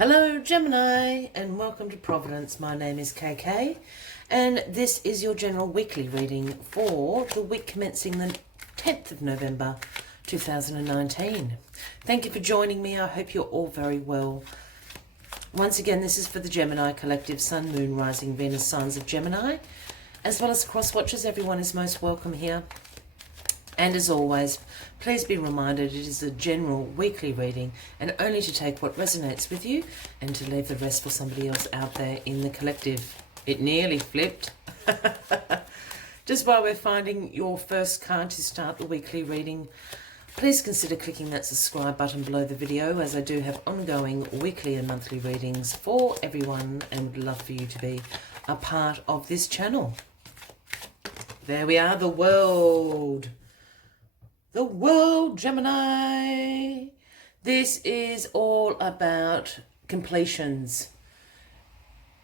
Hello Gemini and welcome to Providence. My name is KK and this is your general weekly reading for the week commencing the 10th of November 2019. Thank you for joining me. I hope you're all very well. Once again, this is for the Gemini collective, Sun, Moon, Rising, Venus, signs of Gemini, as well as cross-watchers. Everyone is most welcome here. And as always, please be reminded it is a general weekly reading and only to take what resonates with you and to leave the rest for somebody else out there in the collective. It nearly flipped. Just while we're finding your first card to start the weekly reading, please consider clicking that subscribe button below the video, as I do have ongoing weekly and monthly readings for everyone and would love for you to be a part of this channel. There we are, the world. The world, Gemini. This is all about completions.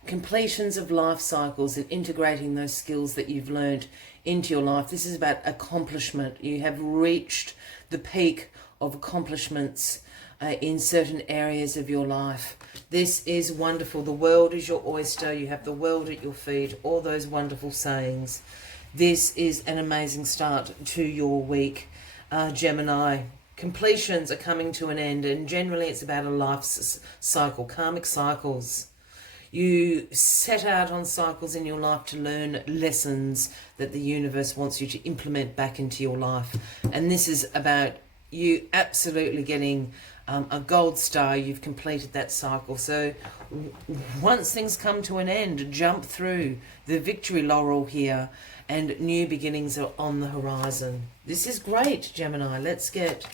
Completions of life cycles and integrating those skills that you've learned into your life. This is about accomplishment. You have reached the peak of accomplishments in certain areas of your life. This is wonderful. The world is your oyster. You have the world at your feet. All those wonderful sayings. This is an amazing start to your week. Gemini, completions are coming to an end, and generally it's about a life cycle, karmic cycles. You set out on cycles in your life to learn lessons that the universe wants you to implement back into your life, and this is about you absolutely getting a gold star. You've completed that cycle. So once things come to an end, jump through the victory laurel here, and new beginnings are on the horizon. This is great, Gemini. Let's get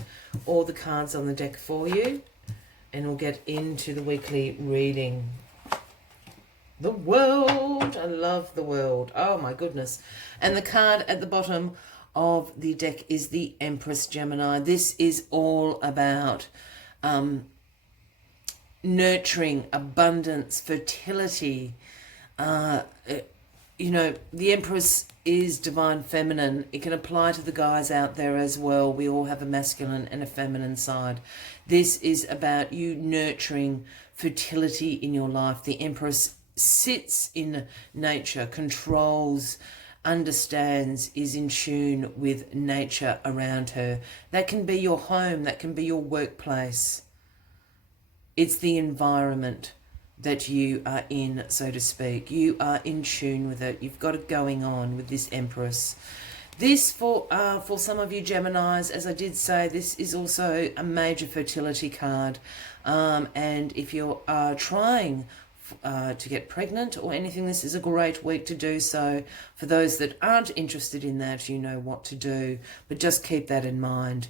all the cards on the deck for you and we'll get into the weekly reading. The world. I love the world. Oh my goodness. And the card at the bottom of the deck is the Empress, Gemini. This is all about nurturing, abundance, fertility. You know, the Empress is divine feminine. It can apply to the guys out there as well. We all have a masculine and a feminine side. This is about you nurturing fertility in your life. The Empress sits in nature, controls, understands, is in tune with nature around her. That can be your home, that can be your workplace. It's the environment that you are in, so to speak. You are in tune with it. You've got it going on with this Empress. This, for some of you Geminis, as I did say, this is also a major fertility card. And if you are trying to get pregnant or anything, this is a great week to do so. For those that aren't interested in that, you know what to do, but just keep that in mind.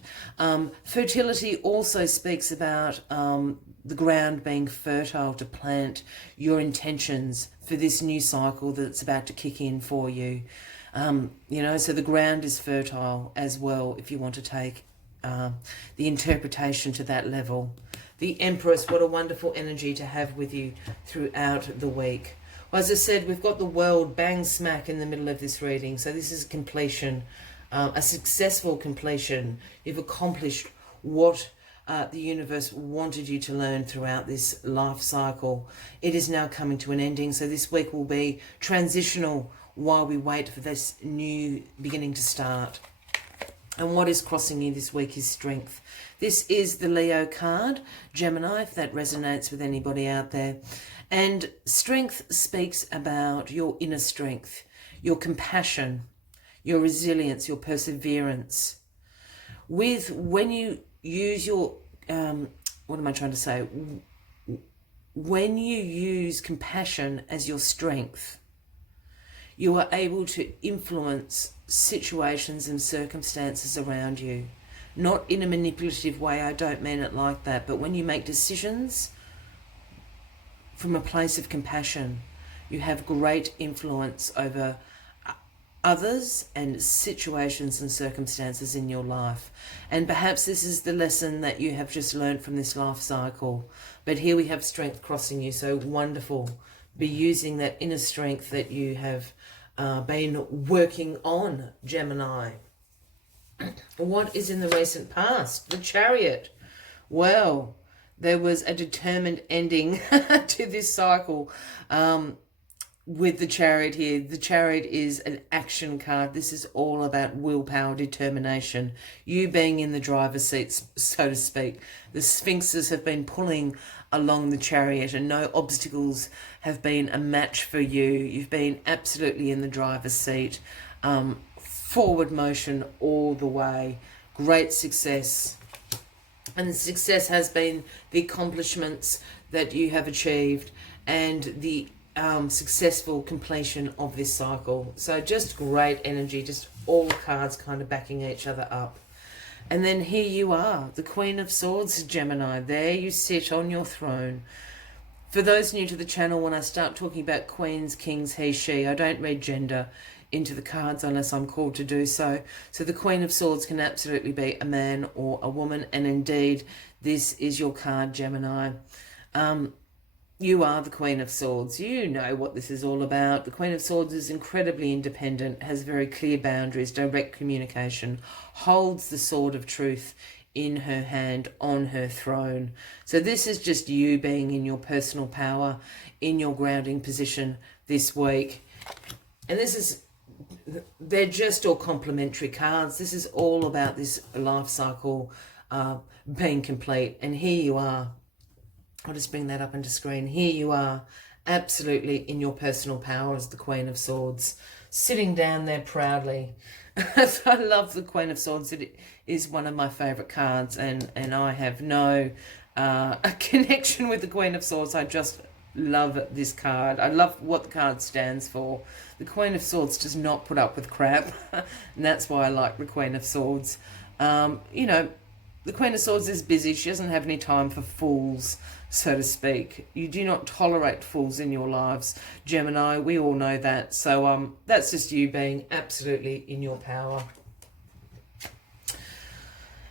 Fertility also speaks about the ground being fertile to plant your intentions for this new cycle that's about to kick in for you. You know, so the ground is fertile as well if you want to take the interpretation to that level. The Empress, what a wonderful energy to have with you throughout the week. Well, as I said, we've got the world bang smack in the middle of this reading. So this is completion, a successful completion. You've accomplished what the universe wanted you to learn throughout this life cycle. It is now coming to an ending. So this week will be transitional while we wait for this new beginning to start. And what is crossing you this week is strength. This is the Leo card, Gemini, if that resonates with anybody out there. And strength speaks about your inner strength, your compassion, your resilience, your perseverance. When you use your, what am I trying to say? When you use compassion as your strength, you are able to influence situations and circumstances around you. Not in a manipulative way, I don't mean it like that, but when you make decisions from a place of compassion, you have great influence over others and situations and circumstances in your life. And perhaps this is the lesson that you have just learned from this life cycle. But here we have strength crossing you, so wonderful. Be using that inner strength that you have been working on, Gemini. What is in the recent past? The Chariot. Well, there was a determined ending to this cycle. With the Chariot here, the Chariot is an action card. This is all about willpower, determination, you being in the driver's seat, so to speak. The Sphinxes have been pulling along the Chariot and no obstacles have been a match for you. You've been absolutely in the driver's seat, forward motion all the way, great success. And the success has been the accomplishments that you have achieved and the successful completion of this cycle. So just great energy, just all the cards kind of backing each other up. And then here you are, the Queen of Swords, Gemini. There you sit on your throne. For those new to the channel, when I start talking about queens, kings, he, she, I don't read gender into the cards unless I'm called to do so. So the Queen of Swords can absolutely be a man or a woman, and indeed this is your card, Gemini. You are the Queen of Swords. You know what this is all about. The Queen of Swords is incredibly independent, has very clear boundaries, direct communication, holds the sword of truth in her hand on her throne. So this is just you being in your personal power, in your grounding position this week. And this is, they're just all complementary cards. This is all about this life cycle being complete. And here you are. I'll just bring that up into screen. Here you are, absolutely in your personal power as the Queen of Swords, sitting down there proudly. I love the Queen of Swords. It is one of my favourite cards, and I have no connection with the Queen of Swords. I just love this card. I love what the card stands for. The Queen of Swords does not put up with crap, and that's why I like the Queen of Swords. You know, the Queen of Swords is busy. She doesn't have any time for fools, so to speak. You do not tolerate fools in your lives, Gemini. We all know that. So that's just you being absolutely in your power.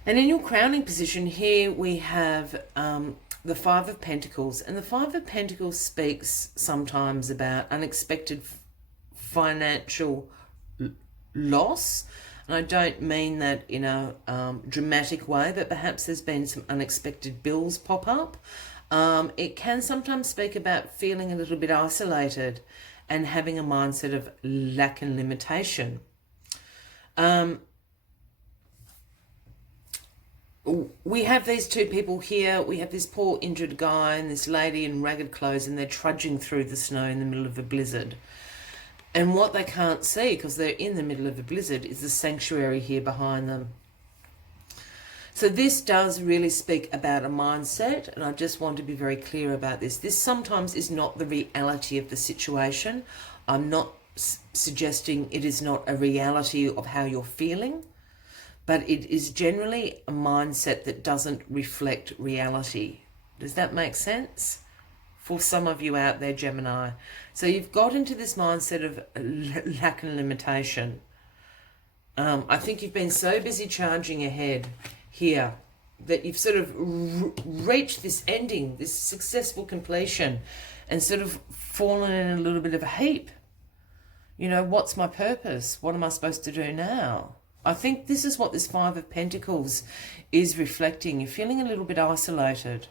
And in your crowning position here, we have the Five of Pentacles. And the Five of Pentacles speaks sometimes about unexpected financial loss. And I don't mean that in a dramatic way, but perhaps there's been some unexpected bills pop up. It can sometimes speak about feeling a little bit isolated and having a mindset of lack and limitation. We have these two people here. We have this poor injured guy and this lady in ragged clothes, and they're trudging through the snow in the middle of a blizzard. And what they can't see, because they're in the middle of a blizzard, is the sanctuary here behind them. So this does really speak about a mindset, and I just want to be very clear about this. This sometimes is not the reality of the situation. I'm not suggesting it is not a reality of how you're feeling, but it is generally a mindset that doesn't reflect reality. Does that make sense? For some of you out there, Gemini. So you've got into this mindset of lack and limitation. I think you've been so busy charging ahead here that you've sort of reached this ending, this successful completion, and sort of fallen in a little bit of a heap. You know, what's my purpose? What am I supposed to do now? I think this is what this Five of Pentacles is reflecting. You're feeling a little bit isolated.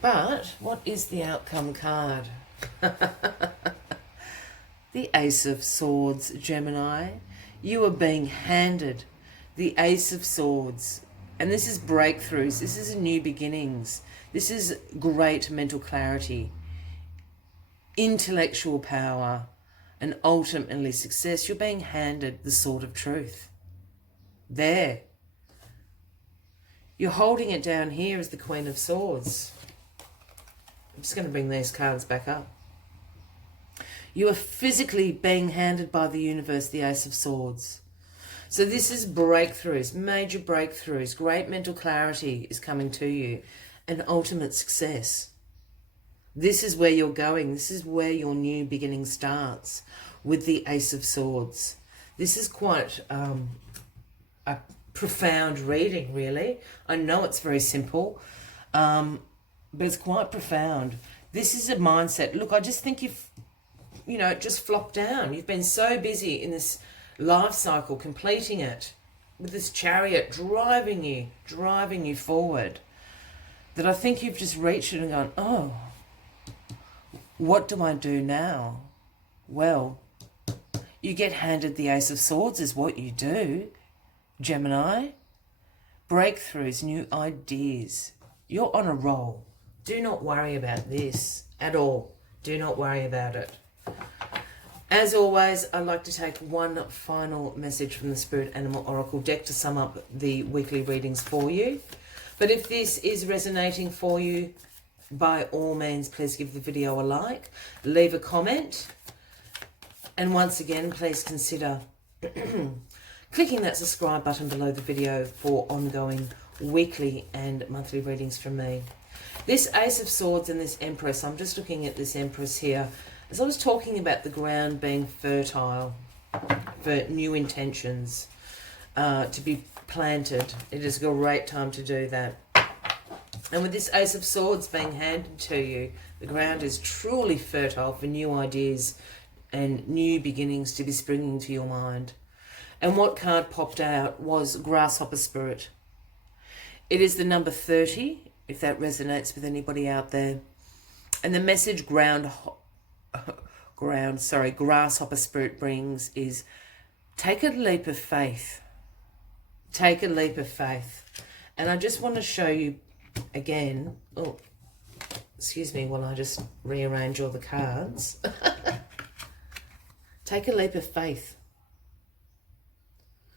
But what is the outcome card? The Ace of Swords, Gemini. You are being handed the Ace of Swords. And this is breakthroughs. This is new beginnings. This is great mental clarity, intellectual power, and ultimately success. You're being handed the sword of truth. There. You're holding it down here as the Queen of Swords. I'm just going to bring these cards back up. You are physically being handed by the universe the Ace of Swords. So this is breakthroughs, major breakthroughs, great mental clarity is coming to you, and ultimate success. This is where you're going. This is where your new beginning starts with the Ace of Swords. This is quite a profound reading, really. I know it's very simple, but it's quite profound. This is a mindset. Look, I just think you know, just flopped down. You've been so busy in this life cycle, completing it, with this chariot driving you forward, that I think you've just reached it and gone, oh, what do I do now? Well, you get handed the Ace of Swords is what you do, Gemini. Breakthroughs, new ideas. You're on a roll. Do not worry about this at all. Do not worry about it. As always, I'd like to take one final message from the Spirit Animal Oracle deck to sum up the weekly readings for you. But if this is resonating for you, by all means, please give the video a like, leave a comment, and once again, please consider clicking that subscribe button below the video for ongoing weekly and monthly readings from me. This Ace of Swords and this Empress, I'm just looking at this Empress here. As I was talking about the ground being fertile for new intentions to be planted, it is a great time to do that. And with this Ace of Swords being handed to you, the ground is truly fertile for new ideas and new beginnings to be springing to your mind. And what card popped out was Grasshopper Spirit. It is the number 30, if that resonates with anybody out there. And the message Grasshopper Spirit brings is take a leap of faith. Take a leap of faith. And I just want to show you again. Oh, excuse me while I just rearrange all the cards. Take a leap of faith.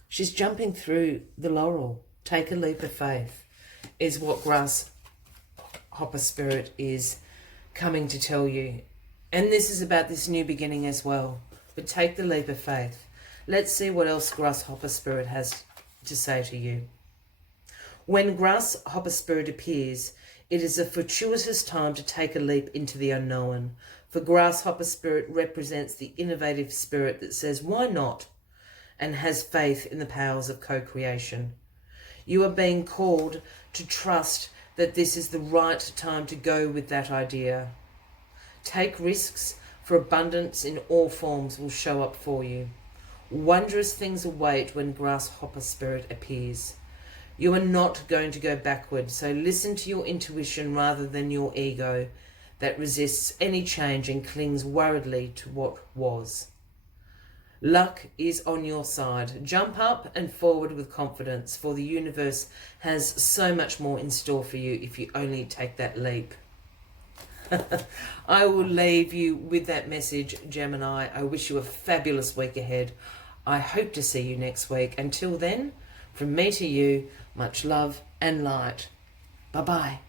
She's jumping through the laurel. Take a leap of faith is what Grasshopper Spirit is coming to tell you. And this is about this new beginning as well. But take the leap of faith. Let's see what else Grasshopper Spirit has to say to you. When Grasshopper Spirit appears, it is a fortuitous time to take a leap into the unknown. For Grasshopper Spirit represents the innovative spirit that says, why not? And has faith in the powers of co-creation. You are being called to trust that this is the right time to go with that idea. Take risks, for abundance in all forms will show up for you. Wondrous things await when Grasshopper Spirit appears. You are not going to go backward, so listen to your intuition rather than your ego that resists any change and clings worriedly to what was. Luck is on your side. Jump up and forward with confidence, for the universe has so much more in store for you if you only take that leap. I will leave you with that message, Gemini. I wish you a fabulous week ahead. I hope to see you next week. Until then, from me to you, much love and light. Bye-bye.